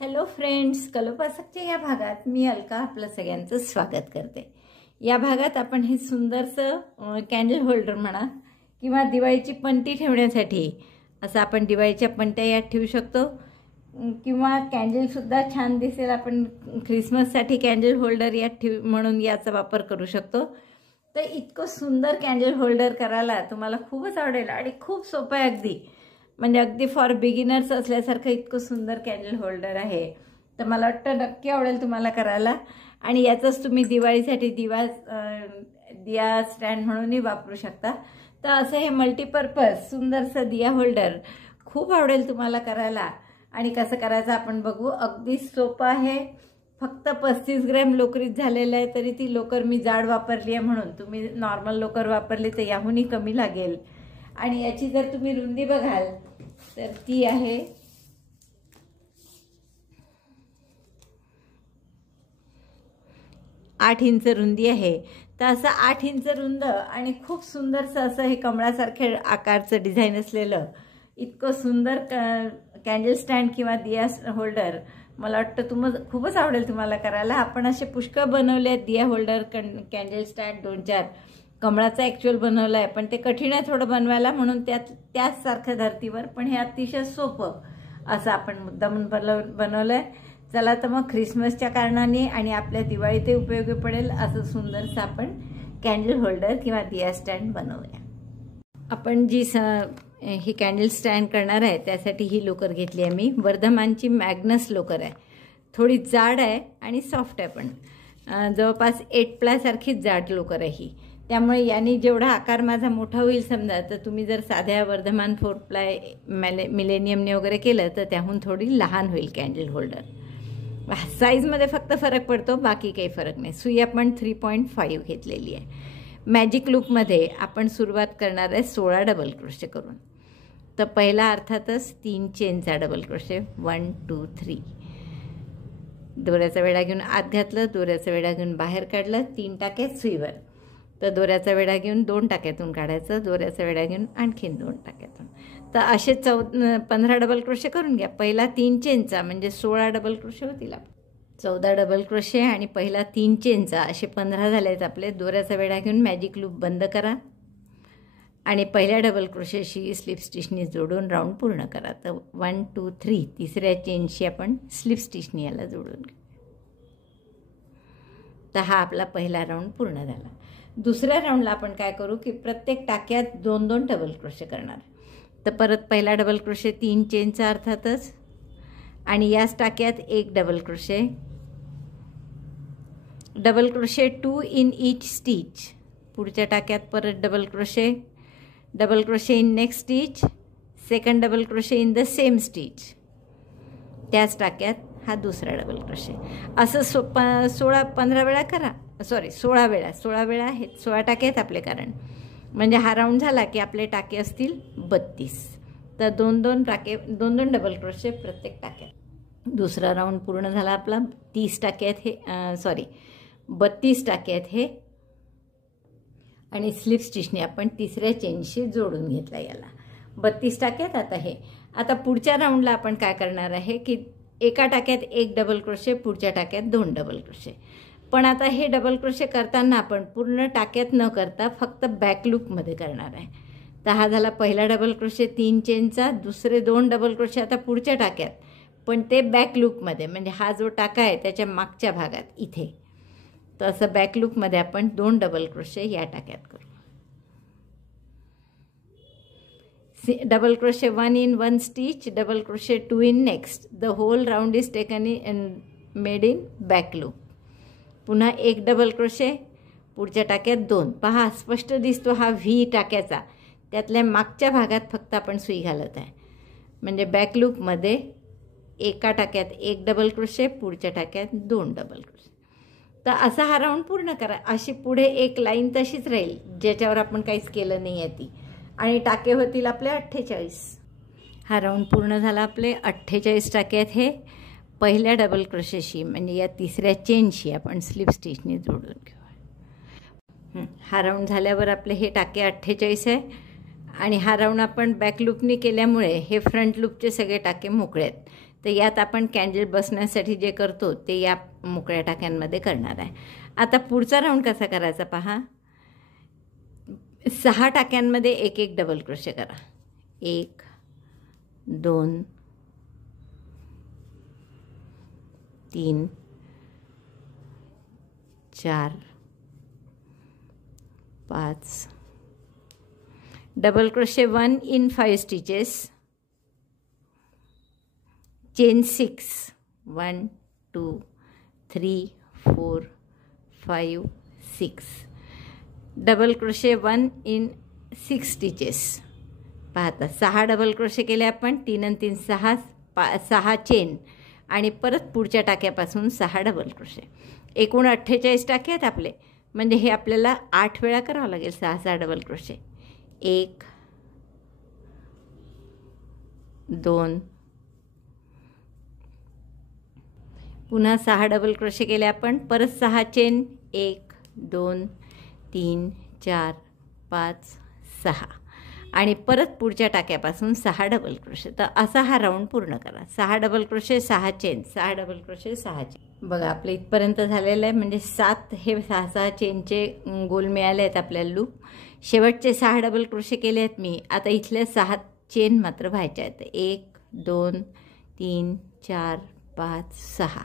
Hello friends, कलोपासकच्या या भागात मी अलका आपलं सगळ्यांचं स्वागत करते। या भागात आपण हे सुंदरसं कॅन्डल होल्डर म्हणा किंवा दिवाळीची पंटी ठेवण्यासाठी असं आपण दिवाळीच्या पंट्या यात ठेवू शकतो किंवा कॅन्डल सुद्धा छान दिसेल, आपण ख्रिसमससाठी कॅन्डल होल्डर यात ठेव म्हणून याचा वापर करू शकतो। तर इतकं सुंदर कॅन्डल होल्डर करायला तुम्हाला खूपच आवडेल आणि खूप सोपं आहे अगदी, म्हणजे अगदी फॉर बिगिनर्स असल्यासारखं इतकं सुंदर कॅन्डल होल्डर आहे। तर मला वाटतं नक्की आवडेल तुम्हाला करायला आणि याचंच तुम्ही दिवाळीसाठी दिया स्टँड म्हणूनही वापरू शकता। तर असं हे मल्टीपर्पज सुंदरसं दिया होल्डर खूप आवडेल तुम्हाला करायला आणि कसं करायचं आपण बघू। अगदी सोपं आहे, फक्त 35 ग्रॅम लोकरीत झालेलं आहे, तरी ती लोकर मी जाड वापरली आहे म्हणून तुम्ही नॉर्मल लोकर वापरली तर याहूनही कमी लागेल। आणि याची जर तुम्ही रुंदी बघाल तर ती आहे 8 इंच रुंदी आहे। तर असं 8 इंच रुंद आणि खूप सुंदरसं असं हे कमळासारखे आकारचं डिझाईन असलेलं इतकं सुंदर कॅन्डल स्टँड किंवा दिया होल्डर मला वाटतं खूपच आवडेल तुम्हाला करायला। आपण असे पुष्कळ बनवले आहेत दिया होल्डर, कॅन्डल स्टँड 2-4 कमळाचा ॲक्च्युअल बनवला आहे, पण ते कठीण आहे थोडं बनवायला म्हणून त्याच सारखं धर्तीवर, पण हे अतिशय सोपं असं आपण मुद्दामून बनवलं आहे। चला तर मग ख्रिसमसच्या कारणाने आणि आपल्या दिवाळीत उपयोगी पडेल असं सुंदरसं आपण कॅन्डल होल्डर किंवा दिया स्टँड बनवूया। आपण जी ही कॅन्डल स्टँड करणार आहे त्यासाठी ही लोकर घेतली आहे मी, वर्धमानची मॅग्नस लोकर आहे। थोडी जाड आहे आणि सॉफ्ट आहे, पण जवळपास 8 प्लाय सारखीच जाड लोकर आहे ही। त्यामुळे याने जेवढा आकार माझा मोठा होईल समजा, तर तुम्ही जर साध्या वर्धमान 4 प्लाय मिलेनियमने वगैरे केलं तर त्याहून थोडी लहान होईल कॅन्डल होल्डर। साईजमध्ये फक्त फरक पडतो, बाकी काही फरक नाही। सुई आपण 3.5 घेतलेली आहे। मॅजिक लूपमध्ये आपण सुरुवात करणार आहे 16 डबल क्रोशे करून। तर पहिला अर्थातच 3 चेनचा डबल क्रोशे 1 2 3, दोऱ्याचा वेढा घेऊन आत घातलं, दोऱ्याचा वेढा घेऊन बाहेर काढलं, 3 टाके सुईवर। तर दोऱ्याचा वेढा घेऊन 2 टाक्यातून काढायचं, दोऱ्याचा वेढा घेऊन आणखीन 2 टाक्यातून। तर असे 15 डबल क्रोशे करून घ्या। पहिला 3 चेनचा म्हणजे 16 डबल क्रोशे होतील, 14 डबल क्रोशे आणि पहिला 3 चेनचा असे 15 झालेत आपले। दोऱ्याचा वेढा घेऊन मॅजिक लूप बंद करा आणि पहिल्या डबल क्रोशेशी स्लिप स्टिचनी जोडून राऊंड पूर्ण करा। तर 1 2 3 तिसऱ्या चेनशी आपण स्लिप स्टिचनी याला जोडून घेऊ। तर हा आपला पहिला राऊंड पूर्ण झाला। दुसऱ्या राऊंडला आपण काय करू की प्रत्येक टाक्यात 2-2 डबल क्रोशे करणार। तर परत पहिला डबल क्रोशे 3 चेनचा अर्थातच, आणि याच टाक्यात 1 double crochet, double crochet 2 in each stitch. पुढच्या टाक्यात परत double crochet in next stitch, second double crochet in the same stitch. त्याच टाक्यात हा दुसरा डबल क्रोशे। असं 16 वेळा करा, 16 वेळा आहेत, 16 टाके आहेत आपले, कारण म्हणजे हा राऊंड झाला की आपले टाके असतील 32। तर 2-2 डबल क्रोशे प्रत्येक टाक्यात। दुसरा राऊंड पूर्ण झाला आपला। 30 टाके आहेत हे, 32 टाके आहेत हे, आणि स्लिप स्टिचने आपण तिसऱ्या चेनशी जोडून घेतला याला। 32 टाके आहेत आता हे। आता पुढच्या राऊंडला आपण काय करणार आहे की एका टाक्यात 1 डबल क्रोशे, पुढच्या टाक्यात 2 डबल क्रोशे। पण आता हे डबल क्रोशे करताना आपण पूर्ण टाक्यात न करता फक्त बॅक लूपमध्ये करणार आहे। तर हा झाला पहिला डबल क्रोशे 3 चेनचा, दुसरे 2 डबल क्रोशे आता पुढच्या टाक्यात, पण ते बॅक लूपमध्ये, म्हणजे हा जो टाका आहे त्याच्या मागच्या भागात इथे। तर असं बॅक लूपमध्ये आपण 2 डबल क्रोशे या टाक्यात करू। Double crochet 1 in 1 stitch, double crochet 2 in next. The whole round is taken made in back loop. पुन्हा 1 डबल क्रोशे, पुढच्या टाक्यात 2। पहा स्पष्ट दिसतो हा व्ही टाक्याचा, त्यातल्या मागच्या भागात फक्त आपण सुई घालत आहे, म्हणजे बॅक लूपमध्ये एका टाक्यात 1 डबल क्रोशे, पुढच्या टाक्यात 2 डबल क्रोशे। तर असा हा राऊंड पूर्ण करा। अशी पुढे एक लाईन तशीच राहील ज्याच्यावर आपण काहीच केलं नाही आहे ती, आणि टाके होतील आपले 48। हा राऊंड पूर्ण झाला आपले। 48 टाके आहेत हे। पहिल्या डबल क्रोशेशी म्हणजे या तिसऱ्या चेनशी आपण स्लिप स्टिचने जोडून घेऊ। हा राऊंड झाल्यावर आपले हे टाके 48 आहे, आणि हा राऊंड आपण बॅक लूपने केल्यामुळे हे फ्रंट लूपचे सगळे टाके मोकळे आहेत। तर यात आपण कॅन्डल बसण्यासाठी जे करतो ते या मोकळ्या टाक्यांमध्ये करणार आहे. आता पुढचा राऊंड कसा करायचा पहा. 6 टाक्यांमध्ये एक एक डबल क्रोशे करा. 1 2 3 4 5 double crochet 1 in 5 stitches, chain 6 1 2 3 4 5 6 double crochet 1 in 6 stitches. पाहता 6 डबल क्रोशे केले आपण. 3 आणि 3 6 चेन आणि परत पुढच्या टाक्यापासून 6 डबल क्रोशे. एकूण 48 टाके आहेत आपले. म्हणजे हे आपल्याला 8 वेळा करावं लागेल 6 डबल क्रोशे. 1 2 पुन्हा 6 डबल क्रोशे केले आपण. परत 6 चेन. 1 2 3 4 5 6 आणि परत पुढच्या टाक्यापासून 6 डबल क्रोशे. तर असा हा राऊंड पूर्ण करा. 6 double crochet 6 chain, 6 double crochet 6 chain. बघा आपलं इथपर्यंत झालेलं आहे. म्हणजे 7 हे 6 चेनचे गोल मिळाले आहेत आपल्याला लूप. शेवटचे 6 डबल क्रोशे केले आहेत मी. आता इथल्या 6 चेन मात्र व्हायच्या आहेत. 1 2 3 4 5 6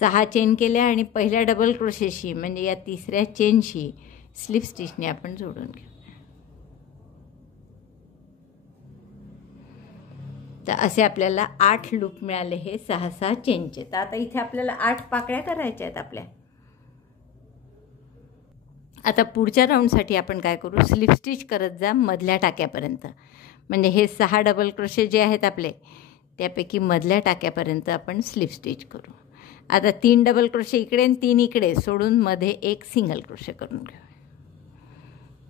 6 चेन केल्या आणि पहिल्या डबल क्रोशेशी म्हणजे या तिसऱ्या चेनशी स्लिप स्टिचने आपण जोडून घेऊ. तर असे आपल्याला 8 लूप मिळाले हे 6 चेनचे. तर आता इथे आपल्याला 8 पाकळ्या करायच्या आहेत आपल्या. आता पुढच्या राऊंडसाठी आपण काय करू, स्लिप स्टिच करत जा मधल्या टाक्यापर्यंत. म्हणजे हे 6 डबल क्रोशे जे आहेत आपले त्यापैकी मधल्या टाक्यापर्यंत आपण स्लिप स्टिच करू. आता 3 डबल क्रोशे इकडे आणि 3 इकडे सोडून मध्ये एक सिंगल क्रोशे करून घेऊ.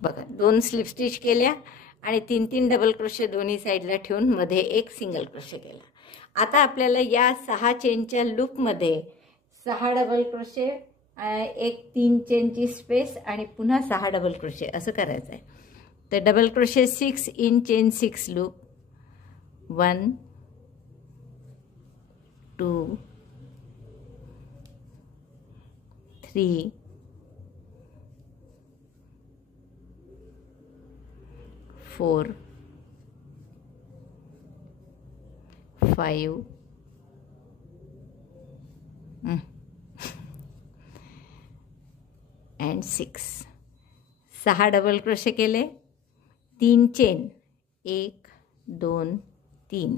बघा 2 स्लिप स्टिच केल्या आणि 3 डबल क्रोशे दोन्ही साईडला ठेवून मध्ये एक सिंगल क्रोशे केला. आता आपल्याला या 6 चेनच्या लूपमध्ये 6 डबल क्रोशे, एक 3 चेनची स्पेस आणि पुन्हा 6 डबल क्रोशे असं करायचं आहे. तर double crochet 6 in chain 6 loop. 1 2 3 4 5 and 6. 6 double crochet केले. 3 चेन 1 2 3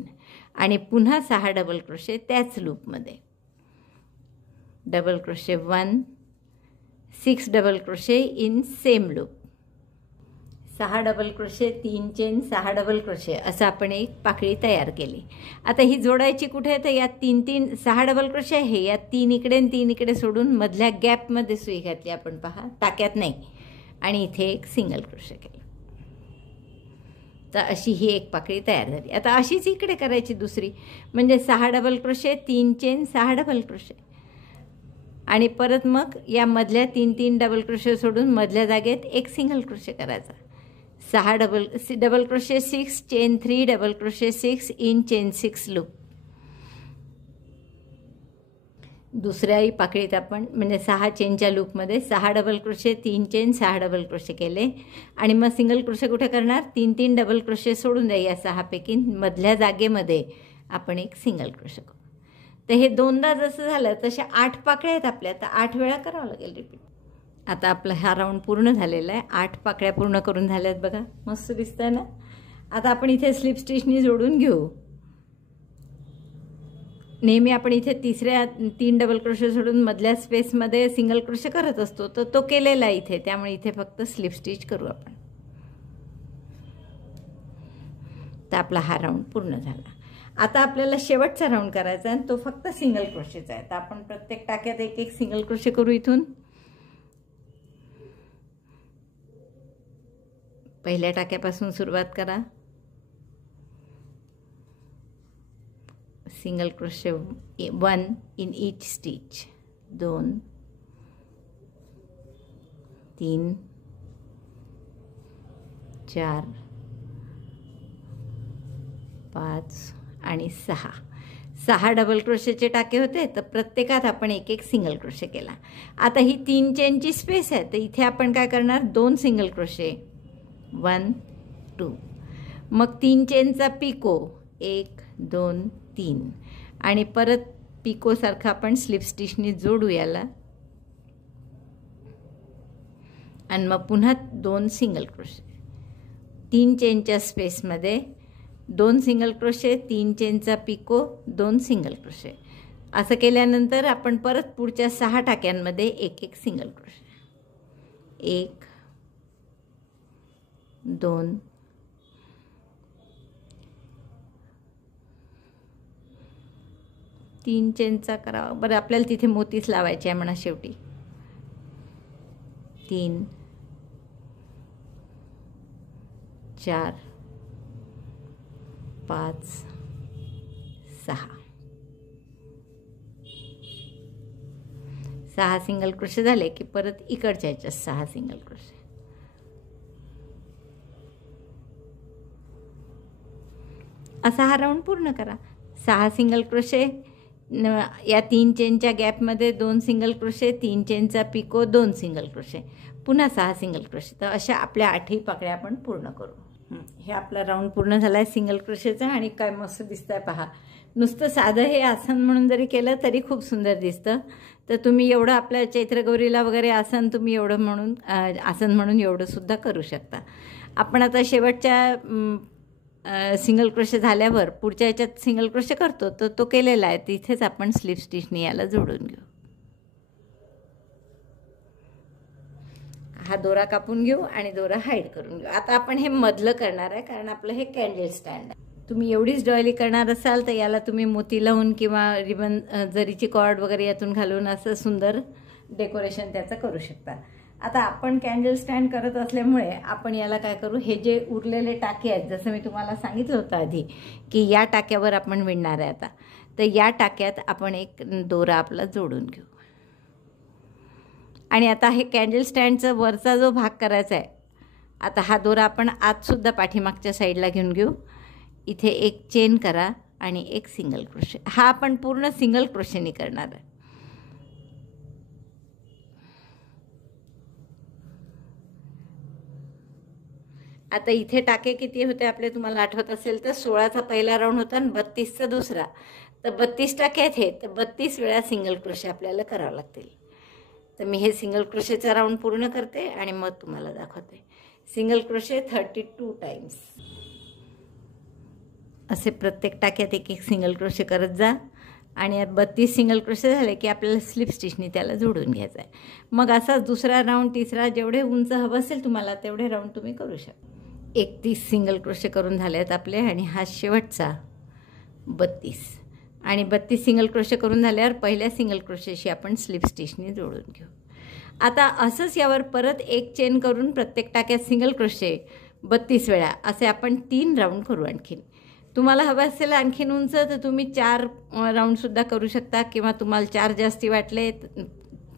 आणि पुन्हा 6 डबल क्रोशे त्याच लूपमध्ये. Double crochet 1 6 double crochet in same loop. 6 double crochet 3 chain 6 double crochet असं आपण एक पाकळी तयार केली. आता ही जोडायची कुठे, तर यात 6 डबल क्रोशे आहे. यात 3 इकडे आणि 3 इकडे सोडून मधल्या गॅपमध्ये सुई घातली आपण. पहा टाक्यात नाही. आणि इथे एक सिंगल क्रोशे केलं. तर अशी ही एक पाकळी तयार झाली. आता अशीच इकडे करायची दुसरी. म्हणजे 6 double crochet 3 chain 6 double crochet आणि परत मग या मधल्या 3 डबल क्रोशे सोडून मधल्या जागेत एक सिंगल क्रोशे करायचा. 6 double crochet 6 chain 3 double crochet 6 in chain 6 loop. दुसऱ्याही पाकळीत आपण म्हणजे 6 चेनच्या लूपमध्ये 6 double crochet 3 chain 6 double crochet केले आणि मग सिंगल क्रोशे कुठे करणार, 3 डबल क्रोशे सोडून द्या. या 6 पैकी मधल्या जागेमध्ये आपण एक सिंगल क्रोशे करू. तर हे 2दा जसं झालं तसे 8 पाकळ्या आहेत आपल्या. तर 8 वेळा करावं लागेल रिपीट. आता आपला हा राऊंड पूर्ण झालेला आहे. 8 पाकळ्या पूर्ण करून झाल्यात. बघा मस्त दिसतंय ना. आता आपण इथे स्लिप स्टिचनी जोडून घेऊ. नेहमी आपण इथे 3 डबल क्रोशे सोडून मधल्या स्पेसमध्ये सिंगल क्रोशे करत असतो. तर तो केलेला आहे इथे. त्यामुळे इथे फक्त स्लिप स्टिच करू आपण. तर आपला हा राऊंड पूर्ण झाला. आता आपल्याला शेवटचा राऊंड करायचा आहे. तो फक्त सिंगल क्रोशेचा आहे. तर आपण प्रत्येक टाक्यात एक एक सिंगल क्रोशे करू. इथून पहिल्या टाक्यापासून सुरुवात करा. Single crochet 1 in each stitch. 2 3 4 5 आणि 6 डबल क्रोशेचे टाके होते, तर प्रत्येकात आपण एक एक सिंगल क्रोशे केला. आता ही 3 चेनची स्पेस आहे, तर इथे आपण काय करणार, 2 सिंगल क्रोशे, 1 2, मग 3 चेनचा पिको, 1 2 3, आणि परत पिकोसारखं आपण स्लिप स्टिचनी जोडू याला, आणि मग पुन्हा 2 सिंगल क्रोशे. 3 चेनच्या स्पेसमध्ये 2 सिंगल क्रोशे, 3 चेनचा पिको, 2 सिंगल क्रोशे. असं केल्यानंतर आपण परत पुढच्या 6 टाक्यांमध्ये एक एक सिंगल क्रोशे, 1 2 3 चेनचा करावा. बरं, आपल्याला तिथे मोतीच लावायचे आहे म्हणा शेवटी. 3 4 5 6 सिंगल क्रोशे झाले की परत इकडच्या ह्याच्यात 6 सिंगल क्रोशे. असा हा राऊंड पूर्ण करा. 6 सिंगल क्रोशे, या 3 चेनच्या गॅपमध्ये 2 सिंगल क्रोशे, 3 चेनचा पिको, 2 सिंगल क्रोशे, पुन्हा 6 सिंगल क्रोशे. तर अशा आपल्या 8ही पाकळ्या आपण पूर्ण करू. हे आपला राऊंड पूर्ण झाला आहे सिंगल क्रोशेचा, आणि काय मस्त दिसतं आहे पहा. नुसतं साधं हे आसन म्हणून जरी केलं तरी खूप सुंदर दिसतं. तर तुम्ही एवढं आपल्या चैत्रगौरीला वगैरे आसन तुम्ही एवढं म्हणून आसन म्हणून एवढंसुद्धा करू शकता. आपण आता शेवटच्या सिंगल क्रोशे झाल्यावर पुढच्या याच्यात सिंगल क्रोशे करतो, तर तो केलेला आहे. तिथेच आपण स्लिप स्टिचनी याला जोडून घेऊ. हा दोरा कापून घेऊ आणि दोरा हाईड करून घेऊ. आता आपण हे मधलं करणार आहे, कारण आपलं हे कॅन्डल स्टँड आहे. तुम्ही एवढीच डॉयली करणार असाल तर याला तुम्ही मोती लावून किंवा रिबन, जरीची कॉर्ड वगैरे यातून घालून असं सुंदर डेकोरेशन त्याचं करू शकता. आता आपण कॅन्डल स्टँड करत असल्यामुळे आपण याला काय करू, हे जे उरलेले टाके आहेत, जसं मी तुम्हाला सांगितलं होतं आधी की या टाक्यावर आपण विणणार आहे आता, तर या टाक्यात आपण एक दोरा आपला जोडून घेऊ. आणि आता हे कॅन्डल स्टँडचा वरचा जो भाग करायचा आहे, आता हा दोरा आपण आतसुद्धा पाठीमागच्या साईडला घेऊन घेऊ. इथे एक चेन करा आणि एक सिंगल क्रोशे. हा आपण पूर्ण सिंगल क्रोशेनी करणार आहे. आता इथे टाके किती होते आपले, तुम्हाला आठवत असेल तर 16चा पहिला राऊंड होता आणि 32चा दुसरा. तर 32 टाके आहेत हे, तर 32 वेळा सिंगल क्रोशे आपल्याला करावं लागतील. तर मी हे सिंगल क्रोशेचा राऊंड पूर्ण करते आणि मग तुम्हाला दाखवते. Single crochet 32 times. असे प्रत्येक टाक्यात एक एक सिंगल क्रोशे करत जा, आणि 32 सिंगल क्रोशे झाले की आपल्याला स्लिप स्टिचनी त्याला जोडून घ्यायचं आहे. मग असा दुसरा राऊंड, तिसरा, जेवढे उंच हवं असेल तुम्हाला तेवढे राऊंड तुम्ही करू शकता. 31 सिंगल क्रोशे करून झाले आहेत आपले, आणि हा शेवटचा 32, आणि 32 सिंगल क्रोशे करून झाल्यावर पहिल्या सिंगल क्रोशेशी आपण स्लिप स्टिचनी जोडून घेऊ. आता असंच यावर परत एक चेन करून प्रत्येक टाक्यात सिंगल क्रोशे 32 वेळा असे आपण 3 राऊंड करू. आणखीन तुम्हाला हवं असेल आणखीन उंच तर तुम्ही 4 राऊंडसुद्धा करू शकता, किंवा तुम्हाला 4 जास्ती वाटले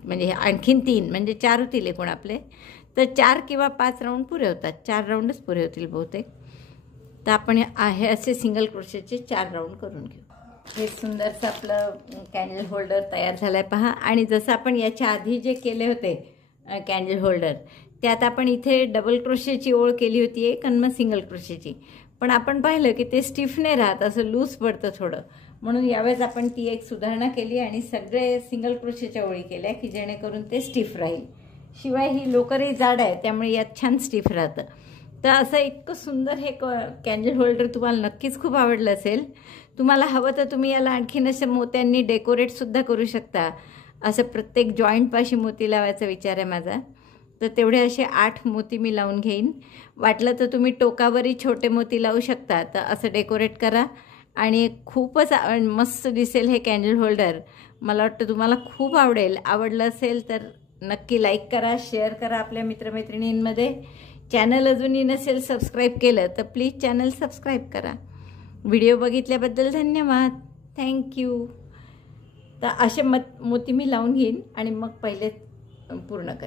म्हणजे आणखीन 3 म्हणजे 4 होतील एकूण आपले, तर 4 किंवा 5 राऊंड पुरे होतात. 4 राऊंडच पुरे होतील बहुतेक. तर आपण हे असे सिंगल क्रोशेचे 4 राऊंड करून घेऊ. हे सुंदरसं आपलं कॅन्डल होल्डर तयार झालं आहे पहा. आणि जसं आपण याच्या आधी जे केले होते कॅन्डल होल्डर, त्यात आपण इथे डबल क्रोशेची ओळ केली होती एक, आणि मग सिंगल क्रोशेची. पण आपण पाहिलं की ते स्टिफ नाही राहत, असं लूज पडतं थोडं, म्हणून यावेळेस आपण ती एक सुधारणा केली आणि सगळे सिंगल क्रोशेच्या ओळी केल्या की जेणेकरून ते स्टिफ राहील. शिवाय ही लोकरही जाड आहे त्यामुळे यात छान स्टिफ राहतं. तर असं इतकं सुंदर हे कॅन्डल होल्डर तुम्हाला नक्कीच खूप आवडलं असेल. तुम्हाला हवं तर तुम्ही याला आणखीन असे मोत्यांनी डेकोरेटसुद्धा करू शकता. असं प्रत्येक जॉईंटपाशी मोती लावायचा विचार आहे माझा. तर तेवढे असे 8 मोती मी लावून घेईन. वाटलं तर तुम्ही टोकावरही छोटे मोती लावू शकता. तर असं डेकोरेट करा आणि खूपच मस्त दिसेल हे कॅन्डल होल्डर. मला वाटतं तुम्हाला खूप आवडेल. आवडलं असेल तर नक्की लाईक करा, शेअर करा आपल्या मित्रमैत्रिणींमध्ये. चॅनल अजूनही नसेल सबस्क्राईब केलं तर प्लीज चॅनल सबस्क्राईब करा. व्हिडिओ बघितल्याबद्दल धन्यवाद. थँक्यू. तर असे मोती मी लावून घेईन आणि मग पहिले पूर्ण कर.